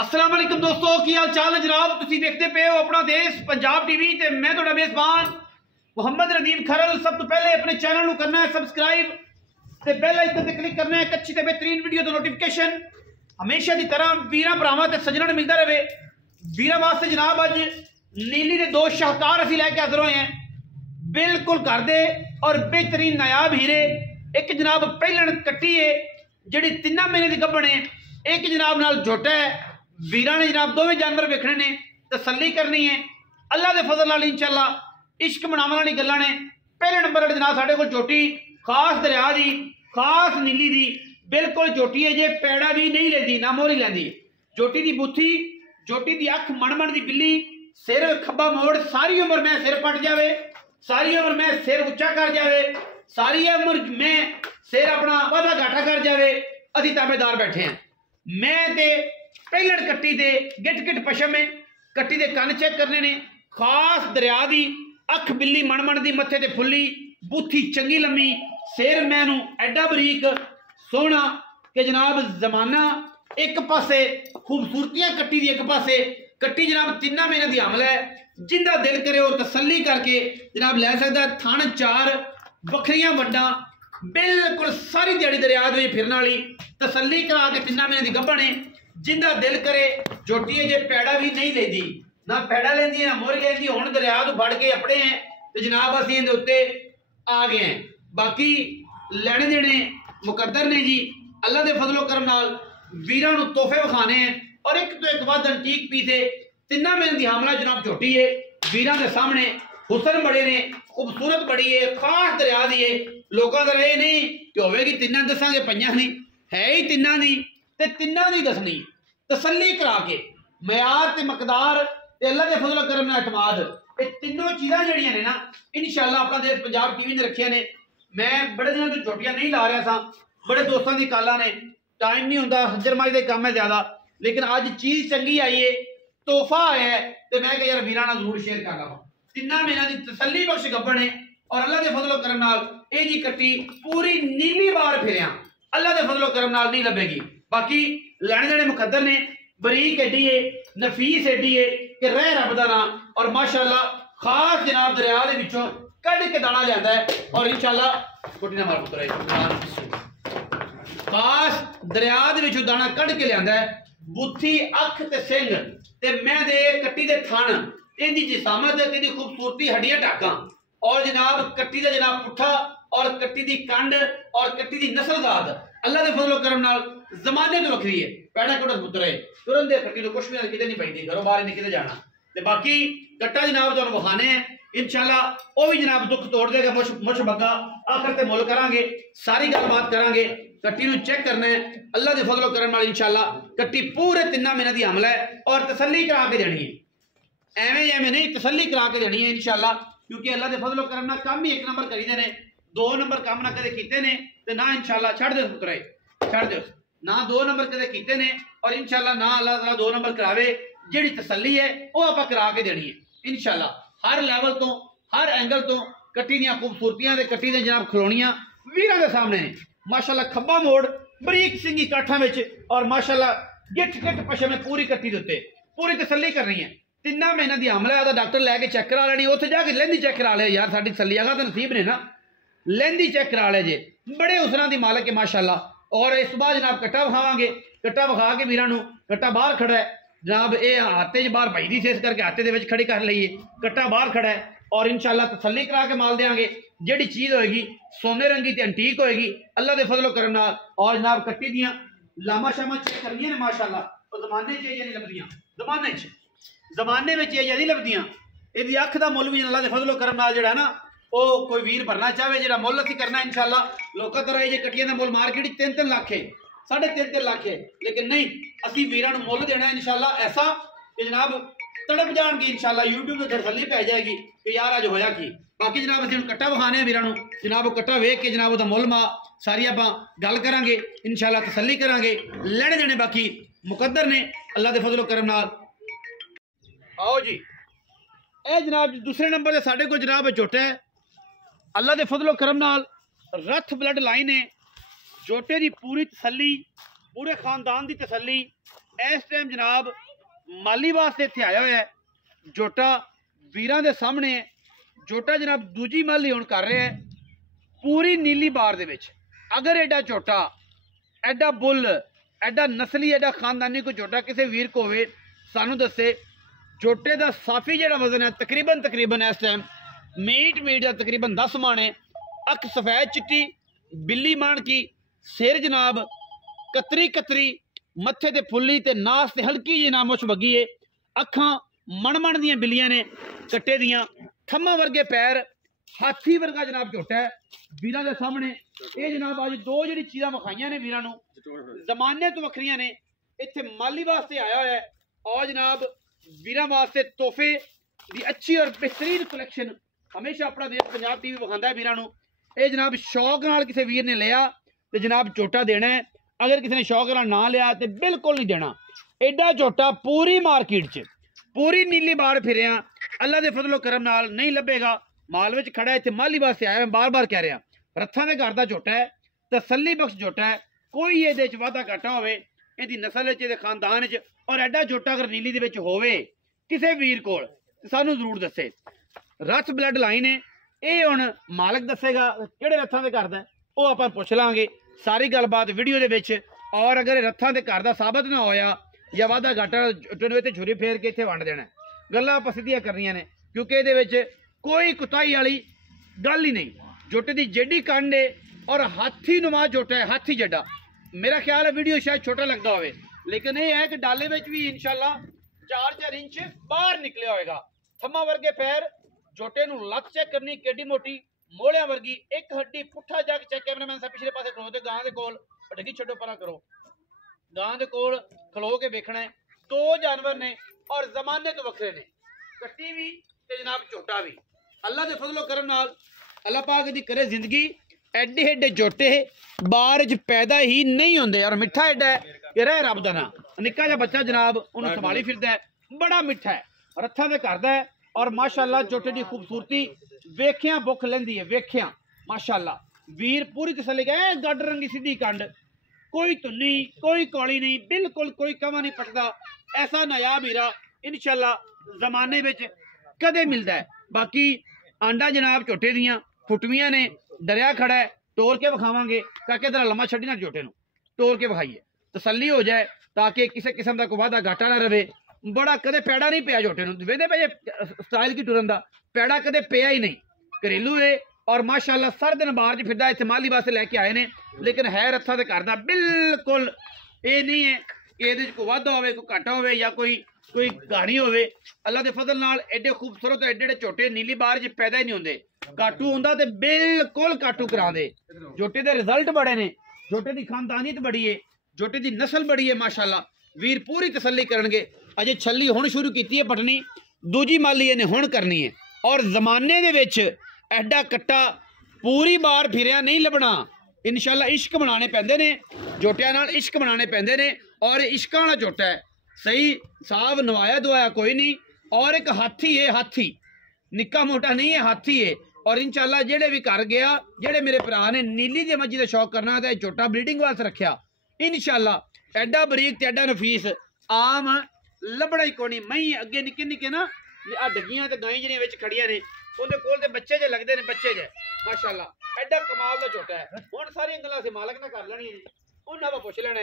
अस्सलाम वालेकुम दोस्तों, की हाल चाल है जनाब। तुसीं देखते पे हो अपना देश पंजाब टीवी ते मैं तुहाडा मेज़बान मुहम्मद रदीम खरल। सब तो पहले अपने चैनल को करना है सबसक्राइब ते बेल आइकन ते क्लिक करना है एक अच्छी ते बेहतरीन वीडियो दा नोटिफिकेशन हमेशा की तरह वीरां भरावां ते सज्जणां मिलता रहे। वीरां वास्ते जनाब अज नीली के दो शाहकार असीं लैके हाज़र होए हैं, बिल्कुल घर दे और बेहतरीन नायाब हीरे। एक जनाब पहलन कट्टी है जिहड़ी 3 महीने की गब्बण है, एक जनाब नाल झोटा है। वीरां ने जनाब दोवें जानवर वेखने ने, तसल्ली करनी है अल्लाह के फजल नाल इंशाअल्लाह। इश्क मनावन वाली गल्लां ने। पहले नंबर पर जनाब साढ़े कोल झोटी खास दरिया की, खास नीली की, बिल्कुल झोटी है जे पैड़ा भी नहीं लेंदी, ना मोहरी लैंदी। झोटी की बुथी, झोटी की अख मणमण की बिल्ली, सिर खब्बा मोड़, सारी उम्र में सिर पट जावे, सारी उम्र में सिर उच्चा कर जावे, सारी उम्र में सिर अपना वाधा घाटा कर जावे, असीं ताबेदार बैठे हैं। मैं ते पहलण कट्टी दे गिट गिट पशम है, कट्टी दे कन चेक करने ने, खास दरिया दी अख बिल्ली मणमण दी, मत्थे ते फुल्ली, बूथी चंगी लम्मी, सिर मैनू एडा बरीक सोहना कि जनाब जमाना एक पासे, खूबसूरतियां कट्टी दी एक पासे। कट्टी जनाब 3 महीने की हमल है, जिंदा दिल करे और तसल्ली करके जनाब लै सकता। थण 4 बखरियां वड्डा, बिल्कुल सारी दिहाड़ी दरिया दे फिरन वाली, तसल्ली करा के 3 महीने की गब्बण है। जिंदा दिल करे झोटी है जे पैड़ा भी नहीं लेंदी, ना पैड़ा लेंदी ना मोहरी लेंदी। हुण दरिया तो फड़ के अपने हैं तो जनाब असीं इहदे उत्ते आ गए हैं। बाकी लैणे देने मुकद्दर ने जी, अल्लाह के फजलो करम नाल वीरां नूं तोहफे विखाने हैं और एक तो एक वध अंटीक पीस है। 3 महीने की हमला जनाब झोटी है, वीरां के सामने हुसन बड़े ने, खूबसूरत बड़ी है, खास दरिया दी है। लोगों का रहे नहीं कि होवेगी 3 दसांगे, 5 नहीं है ही 3 दी ते 3 दी दसनी, तसल्ली करा के मयार ते मकदार ते अल्लाह के फजल करम नाल एतमाद, ये तीनों चीज़ां जड़ियां ने ना इंशाअल्लाह अपना देश पंजाब टीवी ने रखिया ने। मैं बड़े दिनों तो झोटियां नहीं ला रहा सा, बड़े दोस्तों की कालां ने, टाइम नहीं होंदा, हजरमारी का काम है ज़्यादा, लेकिन अज चीज़ चंगी आई है, तोहफा आया है तो मैं यार वीरां नाल जरूर शेयर कर लवां। 3 महीनों की तसल्ली बख्श गब्बण है और अल्लाह के फजलो करम नाल ये जी कट्टी पूरी नीली बार फिरिया अल्लाह के फजलो करम नाल नहीं लभेगी। बाकी लैणे देने मुकद्दर ने, बरीक एडी है, नफीस एडी है कि रह रब दा नाम, और माशाअल्लाह खास जनाब दरिया दे विचों कढ़ के दाना लियांदा है और इंशाअल्लाह कोटी ना मार पुत्र खास दरिया दे विचों दाना कढ़ के लियांदा है। बुथी अख ते सिंग ते मैं दे कट्टी दे थण, इहदी जिसामत, इहदी खूबसूरती, हड्डियां टाकां और जनाब कट्टी दा जनाब पुट्ठा और कट्टी दी कंड और कट्टी दी नस्लजात अल्लाह के फजलो करम नाल जमाने तो वखरी है। पैड़ा कोट पुत्र है तुरंत दे कट्टी तो कुछ भी किते नहीं पैंदी, घरों बाहर नहीं किते जाना। ते बाकी कट्टा जनाब तुहानूं विखाने हैं इंशाअल्लाह, वो भी जनाब दुख तोड़ देगा, मुछ बग्गा आखिर ते मुल करांगे, सारी गलबात करांगे। कट्टी नूं चेक करना है अल्लाह के फजलो करम नाल इंशाअल्लाह। कट्टी पूरे 3 महीने की हमला है और तसल्ली करा के देनी है, एवें नहीं तसल्ली करा के देनी है इंशाअल्लाह, क्योंकि अल्लाह के फजलो करम नाल काम ही 1 नंबर करीदे ने, 2 नंबर काम ना कदे कीते ने ते ना इंशाअल्लाह छड़ दे पुत्रे, छड़ दे ना 2 नंबर कदे कीते ने और इंशाअल्लाह ना अल्लाह ताला 2 नंबर करावे। जिहड़ी तसल्ली है वो आपां करा के देनी है इंशाअल्लाह। हर लैवल तो, हर एंगल तो कट्टी दी खूबसूरतियां ते कट्टी दे जनाब खलोणियां वीरां दे सामने ने। माशाअल्लाह खब्बा मोड़, बरीक सिंगी काठां विच और माशाअल्लाह गिट गिट पशम में पूरी कट्टी दे उत्ते पूरी तसल्ली करनी है। 3 महीने की हमला है, डॉक्टर लैके चेक करा लेनी, उत्थे जाके लैंदी चेक करा ले यार, साडी तसल्ली आगा तो नसीब ने ना, लैंदी चेक करा ले जे, बड़े हुसना दी मालक है माशाअल्लाह। और इस बाद जनाब कट्टा विखावांगे, कट्टा विखा के वीरां नूं, कट्टा बाहर खड़ा है जनाब, ये हाथे च बाहर भाई दी सेस करके हाथे दे विच खड़ी कर लईए, कट्टा बाहर खड़ा है और इंशाअल्लाह तसल्ली करा के माल देंगे। जिहड़ी चीज़ होएगी सोने रंगी ते अंटीक होएगी अल्लाह के फजलो करम नाल। और जनाब कट्टी दियां लामा शामा चेक करनियां ने माशाअल्लाह, तो जमाने च ये नहीं लभदियां, जमाने में ये नहीं लभदियां। इहदी अख दा मुल भी अल्लाह के फजलो करम नाल जिहड़ा ना, वो कोई वीर भरना चाहे जिहड़ा मुल असीं करना इंशाअल्लाह। लोकां तरह ये कट्टियां दा मुल मार्केट 3-3 लाख है, 3.5 लाख है, लेकिन नहीं असीं वीरां नूं मुल देना इंशाअल्लाह ऐसा कि जनाब तड़प जाएंगे इंशाअल्लाह, यूट्यूब पर तसल्ली पै जाएगी कि यार अज होया की। बाकी जनाब असीं कट्टा विखाने वीरां नूं, जनाब वो कट्टा वेख के जनाब उहदा मुल मा सारी आपां गल करांगे इंशाअल्लाह, तसल्ली करांगे। लैणे देने बाकी मुकद्दर ने अल्लाह के फजलो करम नाल। आओ जी, ए जनाब दूसरे नंबर से साढ़े को जनाब झोटा है अल्लाह के फजलो करम नाल, रथ ब्लड लाइन है, झोटे की पूरी तसल्ली, पूरे खानदान की तसल्ली, इस टाइम जनाब माली वास्ते इत्थे आया होया है। जोटा वीरां दे सामने है। जोटा जनाब दूजी माली हुण कर रहा है पूरी नीली बार दे विच। अगर एडा झोटा एडा बुल एडा नस्ली एडा खानदानी कोई झोटा किसी वीर को होवे सानू दसे। झोटे का साफी जिहड़ा वजन है तकरीबन इस टाइम मीट का तकरीबन 10 मान है। अख सफेद चिट्टी बिल्ली मान की सिर जनाब कतरी मत्थे ते फुल्ली ते नास ते हल्की जी ना मुछ बगी है। अखां मण दियां बिल्लियां ने कट्टे दियां थम्मा वर्गे पैर हाथी वर्गा जनाब झोटा है वीरां दे सामने। ये जनाब अज दो जी चीज़ां विखाइयां ने वीरां नूं जमाने तो वखरियां ने। इत्थे माली वास्ते आया होया है और जनाब वीरां वास्ते तोहफे दी अच्छी और बेहतरीन कलैक्शन हमेशा अपना देश पंजाब टीवी विखांदा है वीरां नूं। ये जनाब शौक नाल किसी वीर ने लिया तो जनाब झोटा देना है। अगर किसी ने शौक नाल ना लिया तो बिल्कुल नहीं देना। एडा झोटा पूरी मार्केट च पूरी नीली बार फिरिया अल्लाह के फजलो करम नाल नहीं लभेगा। माल विच खड़ा इत्थे माली वास्ते आया। मैं बार बार कह रहा रत्थां दे घर दा झोटा है तसल्ली बख्श झोटा है। कोई ये वाधा घाटा होवे इहदी नस्ल च खानदान च और एडा झोटा अगर नीली दे विच होवे किसी वीर कोल सानू जरूर दसे। रथ ब्लड लाइन है ये हुण मालक दसेगा किहड़े रथां दे घर दा वो आपां पुछ लांगे सारी गलबात वीडियो दे विच। और अगर रथां दे घर दा साबित ना होया या वाधा घाटा ते छुरी फेर के इत्थे वंड देना गल्लां आपां सीधियां करनियां ने क्योंकि इहदे विच कोई कुताही वाली गल ही नहीं। झोटे दी जेडी कंड है और हाथी नुमा झोटा है हाथी जड्डा। मेरा ख्याल है वीडियो शायद छोटा लगता होवे लेकिन ये है कि डाले में भी इंशाल्लाह 4-4 इंच बाहर निकलिया होएगा। थम्मा वर्गे पैर झोटे नूं लत चेक करनी केडी मोटी मोड़िया वर्गी एक हड्डी पुट्ठा जाके चेक कैमरामैन साहब पिछले पासे खलो ते गां दे कोल डगी छड्डो परा करो गां दे कोल खलो के वेखना है। दो जानवर ने और जमाने तो वखरे ने कट्टी भी ते जनाब झोटा भी। अल्लाह दे फजलो करम नाल अल्लाह पाक दी करे जिंदगी एडे एडे झोटे बार च पैदा ही नहीं होंदे और मिठा एडा है कि रह रब दा ना निक्का जिहा बच्चा जनाब उन्हें संभाली फिरदा है बड़ा मिठा है रत्थां दे घर दा है। और माशाअल्लाह झोटे की खूबसूरती वेख्या भुख लैंदी है वेख्या माशाअल्लाह वीर पूरी तसल्ली गए गड्ड रंगी सीधी कंड कोई धुन्नी कोई कौली नहीं बिल्कुल कोई कमा नहीं पटदा। ऐसा नायाब हीरा इंशाअल्लाह जमाने में कदे मिलता है। बाकी आंडा जनाब झोटे दियां फुटवियां ने डरिया खड़ा है तोड़ के विखावांगे काके तेरा लम्मा छड्डी ना झोटे नूं तोड़ के विखाइए तसल्ली हो जाए ताकि किसी किस्म का कोई वाधा घाटा ना रहे। बड़ा कदे पैड़ा नहीं पिया झोटे नूं वेंदे पे स्टाइल की टुरन दा पैड़ा कदे पिया ही नहीं घरेलू है। और माशाअल्लाह सर दिन बाहर च फिरदा इत्थे माली वास्ते लैके आए ने लेकिन है रत्था दे घर दा बिल्कुल ये नहीं है कि इहदे च कोई वाधा होवे कोई घाटा होवे या कोई कहानी होवे। अल्लाह दे फजल नाल एडे खूबसूरत एडे एडे झोटे नीली बार च पैदा ही नहीं होंदे। काटू हुंदा ते बिल्कुल काटू करांदे। झोटे दे रिजल्ट बड़े ने झोटे दी खानदानियत बड़ी है झोटे दी नस्ल बड़ी है माशाअल्लाह। वीर पूरी तसल्ली करनगे अजे छली हुण शुरू कीती है पटनी दूजी माली इहने हुण करनी है। और जमाने दे विच एडा कट्टा पूरी बार फिरिया नहीं लभना इंशाअल्लाह। इश्क बनाने पैंदे ने झोटियां नाल इश्क बनाने पैंदे ने और इश्कां वाला झोटा है सही साहब नवाया दुआया कोई नहीं। और एक हाथी है हाथी निक्का मोटा नहीं है हाथी है। और इंशाअल्लाह जेड़े भी घर गया जेड़े मेरे भरा ने नीली दी मच्छी का शौक करना तो झोटा ब्रीडिंग वास्ते रखा इंशाअल्लाह एडा बरीक ते एडा नफीस आम लभड़ा ही कोनी। मई अगे निक्के निक्के ना आ डगियां ते गाई जिहड़ियां विच खड़ियां ने उहदे कोल ते बच्चे जे लगदे ने बच्चे जे माशाअल्लाह एडा कमाल दा झोटा है। हुण सारी गल्लां से मालक ने कर लैणियां ने उन्हां दा पुछ लेना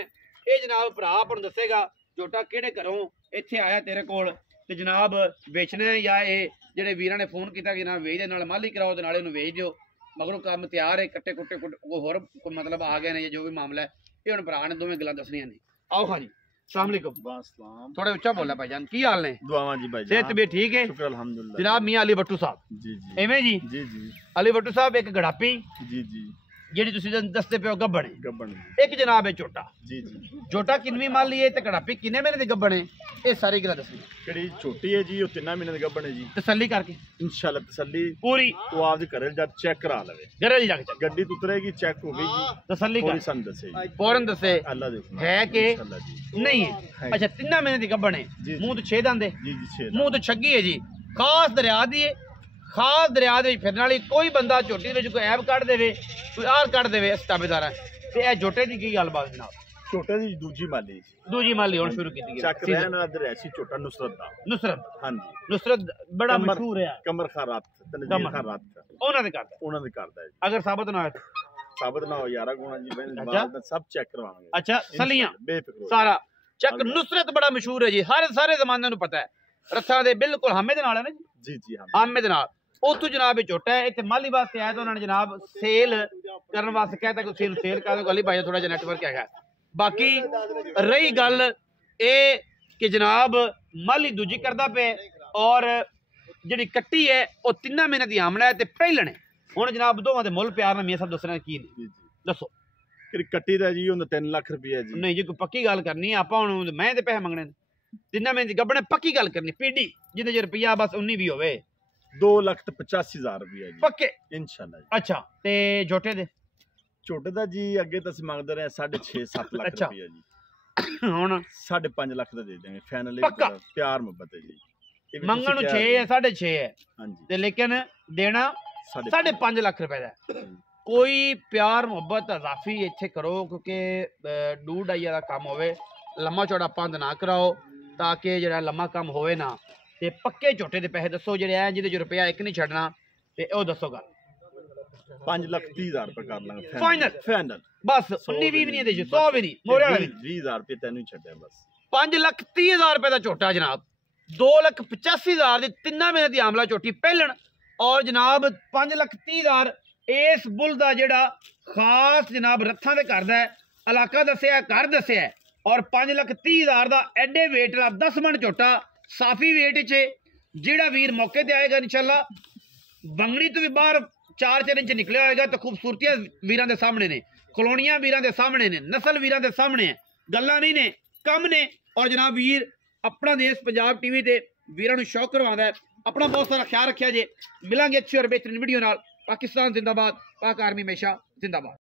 ये जनाब भरा अपन दसेगा झोटा किहड़े घरों इत्थे आया तेरे कोल ते जनाब बेचना है या ये जेडे वीरां ने फोन किया कि जनाब वेच दे नाल माली कराओ ते नाले नूं वेच दिओ मगरों काम तैयार है कट्टे कुट्टे कोई होर मतलब आ गए ने या जो भी मामला है ये हुण भरा ने दोवें गल्लां दसणियां ने। आओ हाँ जी अस्सलाम वालेकुम थोड़ा उच्चा बोला भाईजान की हाल ने दुआवां जी भाई सेहत भी ठीक है शुक्र अल्हम्दुलिल्लाह। जनाब मियां अली भट्टू साहब जी जी एवें जी जी जी अली भट्टू साहब एक गड़ापी जी जी जेडी तुसीं दसदे पे गब्बन है गब्बन एक जनाब है झोटा जी जी झोटा किनवी माली है ते गड़ापी किन्ने महीने दी गब्बन है ये सारी गल्लां दसनी केड़ी छोटी है जी वो 3 महीने दी गब्बन है जी तसल्ली करके इंशाल्लाह तसल्ली पूरी वो आप दे घरे जा चेक करा लवे घरे ली जाके गड्डी तो उतरेगी चेक हो गई जी तसल्ली पूरी कर सन दसे जी फौरन दसे अल्लाह दे हुक्म है कि इंशाल्लाह जी नहीं है अच्छा 3 महीने दी गब्बन है जी। मुंह तो 6 दंद है जी जी 6 मुंह तो छगी है जी खास दरिया दी है खास दरिया दे फिरने वाली कोई बंदा झोटी दे विच कोई ऐब कढ देवे कोई आर कढ देवे इस ताबेदार ते ए झोटे दी की गलबात जनाब ਝੋਟੇ ਦੀ ਦੂਜੀ ਮਾਲੀ ਦੂਜੀ ਮਾਲੀ ਹੁਣ ਸ਼ੁਰੂ ਕੀਤੀ ਚੱਕ ਗਈ ਰਹਿਣ ਅਦਰ ਐਸੀ ਝੋਟਾ नुसरत ਦਾ नुसरत ਹਾਂਜੀ नुसरत बड़ा मशहूर है ਕਮਰ ਖਾ ਰਾਤ ਤਨਜ਼ੀਰ ਖਾ ਰਾਤ ਉਹਨਾਂ ਦੇ ਕਰਦਾ ਉਹਨਾਂ ਦੇ ਕਰਦਾ ਹੈ ਜੀ। ਅਗਰ ਸਾਬਤ ਨਾ ਹੋਏ ਤਾਂ? ਸਾਬਤ ਨਾ ਹੋ ਯਾਰਾ ਗੁਣਾ ਜੀ ਬੈਨ ਅੱਛਾ। ਬਾਅਦ ਸਭ ਚੈੱਕ ਕਰਵਾਵਾਂਗੇ ਅੱਛਾ ਸਲੀਆਂ ਬੇਫਿਕਰ ਹੋ ਸਾਰਾ ਚੱਕ नुसरत बड़ा मशहूर है जी ਸਾਰੇ ਜ਼ਮਾਨੇ ਨੂੰ ਪਤਾ ਹੈ ਰੱਥਾਂ ਦੇ ਬਿਲਕੁਲ ਹਾਮੇ ਦੇ ਨਾਲ ਹੈ ਨਾ ਜੀ ਜੀ ਜੀ ਹਾਂ ਹਾਮੇ ਦੇ ਨਾਲ ਉੱਥੋਂ ਜਨਾਬ ਇਹ ਝੋਟਾ ਹੈ ਇੱਥੇ ਮਾਲੀ ਵਾਸਤੇ ਆਇਆ ਤਾਂ ਉਹਨਾਂ ਨੇ ਜਨਾਬ ਸੇਲ ਕਰਨ ਵਾਸਤੇ ਕਹਿਤਾ ਕਿ ਤੁਸੀਂ ਸੇਲ ਕਰ ਦਿਓ ਗਲੀ ਭਾਈ ਥੋੜਾ ਜਿਹਾ ਨੈਟਵਰਕ ਹੈਗਾ ਬਾਕੀ ਰਹੀ ਗੱਲ ਇਹ ਕਿ ਜਨਾਬ ਮਾਲੀ ਦੂਜੀ ਕਰਦਾ ਪਿਆ ਔਰ ਜਿਹੜੀ ਕੱਟੀ ਹੈ ਉਹ 3 ਮਹੀਨੇ ਦੀ ਆਮਣਾ ਹੈ ਤੇ ਪਹਿਲਣ ਹੈ ਹੁਣ ਜਨਾਬ ਦੋਵਾਂ ਦੇ ਮੁੱਲ ਪਿਆਰ ਨਾਲ ਮੀਆਂ ਸਾਹਿਬ ਦੱਸਣਾ ਕੀ ਨੇ ਜੀ ਜੀ ਦੱਸੋ ਕੱਟੀ ਦਾ ਜੀ ਉਹਦਾ 3 ਲੱਖ ਰੁਪਇਆ ਜੀ ਨਹੀਂ ਜੀ ਕੋਈ ਪੱਕੀ ਗੱਲ ਕਰਨੀ ਹੈ ਆਪਾਂ ਹੁਣ ਮੈਂ ਤੇ ਪੈਸੇ ਮੰਗਣੇ ਨੇ 3 ਮਹੀਨੇ ਦੀ ਗੱਬਣੇ ਪੱਕੀ ਗੱਲ ਕਰਨੀ ਪੀਡੀ ਜਿਹਦੇ ਚ ਰੁਪਿਆ ਬਸ 19 ਵੀ ਹੋਵੇ 2,85,000 ਰੁਪਇਆ ਜੀ ਪੱਕੇ ਇਨਸ਼ਾਅੱਲਾ ਜੀ ਅੱਛਾ ਤੇ ਝੋਟੇ ਦੇ ਝੋਟੇ ਦਾ ਜੀ ਅੱਗੇ ਤਾਂ ਅਸੀਂ ਮੰਗਦੇ ਰਹੇ 6.5-7 ਲੱਖ ਅੱਛਾ। ਰੁਪਇਆ ਜੀ ਹੁਣ 5.5 ਲੱਖ ਦਾ ਦੇ ਦੇਵਾਂਗੇ ਫਾਈਨਲ ਪੱਕਾ। ਪਿਆਰ ਮੁਹੱਬਤ ਹੈ ਜੀ ਇਹ ਵੀ ਮੰਗਣ ਨੂੰ ਤੁਸੀਂ 6 ਹੈ 6.5 ਹੈ ਹਾਂਜੀ ਤੇ ਲੇਕਿਨ ਦੇਣਾ 5.5 ਲੱਖ ਰੁਪਏ ਦਾ ਹੈ। ਕੋਈ ਪਿਆਰ ਮੁਹੱਬਤ ਅਜ਼ਾਫੀ ਇੱਥੇ ਕਰੋ ਕਿਉਂਕਿ ਡੂ ਡਾਈਆ ਦਾ ਕੰਮ ਹੋਵੇ ਲੰਮਾ ਚੌੜਾ ਪੰਦ ਨਾ ਕਰਾਓ ਤਾਂ ਕਿ ਜਿਹੜਾ ਲੰਮਾ ਕੰਮ ਹੋਵੇ ਨਾ ਤੇ ਪੱਕੇ ਝੋਟੇ ਦੇ ਪੈਸੇ ਦੱਸੋ ਜਿਹੜੇ ਆ ਜਿਹਦੇ ਚ ਰੁਪਇਆ ਇੱਕ ਨਹੀਂ ਛੱਡਣਾ ਤੇ ਉਹ ਦੱਸੋ ਗੱਲ 5,30,000 ਰੁਪਏ ਕਰ ਲਾਂਗੇ Final। ਫਾਈਨਲ ਬਸ 19 20 ਵੀ ਨਹੀਂ ਇਹਦੇ ਚ 100 ਵੀ ਨਹੀਂ ਮੋਰੇ ਵਾਲਾ ਵੀ 20,000 ਰੁਪਏ ਤੈਨੂੰ ਹੀ ਛੱਡਿਆ ਬਸ 5,30,000 ਰੁਪਏ ਦਾ ਝੋਟਾ ਜਨਾਬ 2,85,000 ਦੀ 3 ਮਹੀਨੇ ਦੀ ਆਮਲਾ ਝੋਟੀ ਪਹਿਲਣ ਔਰ ਜਨਾਬ 5,30,000 ਇਸ ਬੁੱਲ ਦਾ ਜਿਹੜਾ ਖਾਸ ਜਨਾਬ ਰੱਥਾਂ ਦੇ ਕਰਦਾ ਹੈ ਇਲਾਕਾ ਦੱਸਿਆ ਘਰ ਦੱਸਿਆ ਔਰ 5,30,000 ਦਾ ਐਡੇ ਵੇਟ ਦਾ 10 ਮਣ ਝੋਟਾ ਸਾਫੀ ਵੇਟ 'ਚ ਜਿਹੜਾ ਵੀਰ ਮੌਕੇ ਤੇ ਆਏਗਾ ਇਨਸ਼ਾਅੱਲਾ ਬੰਗੜੀ ਤੋਂ ਵੀ ਬਾਹਰ 4 ਇੰਚ ਨਿਕਲਿਆ ਹੋਏਗਾ ਤਾਂ ਖੂਬਸੂਰਤੀਆਂ ਵੀਰਾਂ ਦੇ ਸਾਹਮਣੇ ਨੇ ਕਲੋਨੀਆਂ ਵੀਰਾਂ ਦੇ ਸਾਹਮਣੇ ਨੇ ਨਸਲ ਵੀਰਾਂ ਦੇ ਸਾਹਮਣੇ ਹੈ ਗੱਲਾਂ ਨਹੀਂ ਨੇ ਕੰਮ ਨੇ ਔਰ ਜਨਾਬ ਵੀਰ ਆਪਣਾ ਦੇਸ਼ ਪੰਜਾਬ ਟੀਵੀ ਤੇ ਵੀਰਾਂ ਨੂੰ ਸ਼ੌਕ ਕਰਵਾਉਂਦਾ ਹੈ ਆਪਣਾ ਬਹੁਤ ਸਾਰਾ ਖਿਆਲ ਰੱਖਿਆ ਜੇ ਮਿਲਾਂਗੇ ਅੱਛੀ ਔਰ ਬਿਹਤਰੀਨ ਵੀਡੀਓ ਨਾਲ ਪਾਕਿਸਤਾਨ ਜ਼ਿੰਦਾਬਾਦ ਪਾਕ ਆਰਮੀ ਹਮੇਸ਼ਾ ਜ਼ਿੰਦਾਬਾਦ